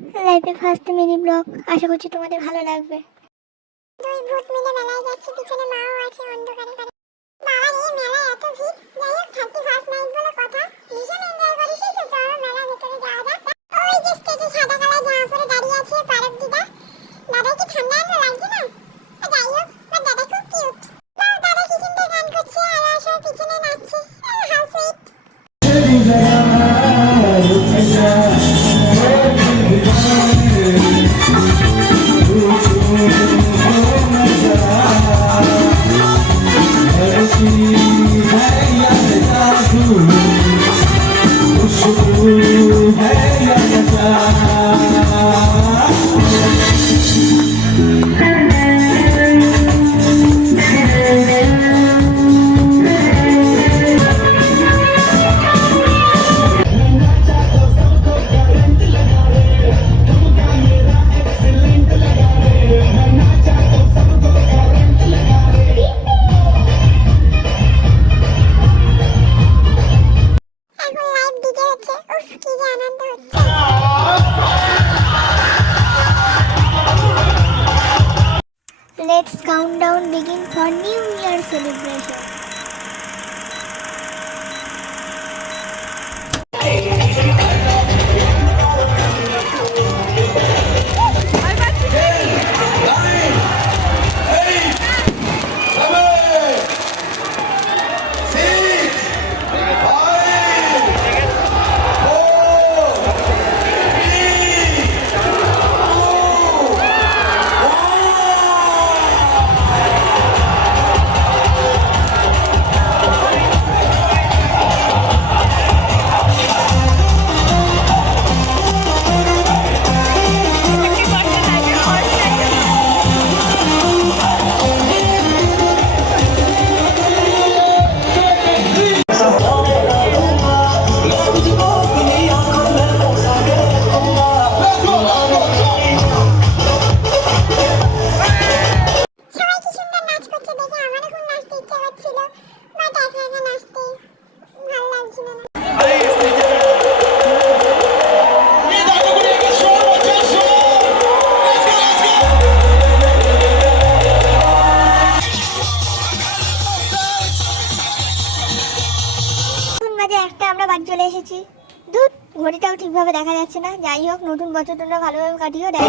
লাইফে first mini blog, আশা করছি তোমাদের ভালো লাগবে। দুই ভূত মিলে মেলায় যাচ্ছে, পিছনে মাও আছে অন্ধকারে করে। বাবা রে, মেলায় এত ভিড়। যাই হোক, 31st নাইট বলে কথা, ভীষণ এনজয় করেছি। তো চলো মেলার ভিতরে যাওয়া যাক। ওই যে স্টেজে সাদা কালার জামা পরে দাঁড়িয়ে আছে পারক দিদা। দাদা কি ঠান্ডা লাগছে না? যাই হোক, দাদা খুব কিউট। দাদা কি সুন্দর গান করছে আর সব পিছনে নাচছে। How sweet. Let's countdown begin for New Year celebration. আমরা বাড়ি চলে এসেছি। দুধ ঘড়িটাও ঠিকভাবে দেখা যাচ্ছে না। যাই হোক, নতুন বছর তোমরা ভালোভাবে কাটিও। দেখা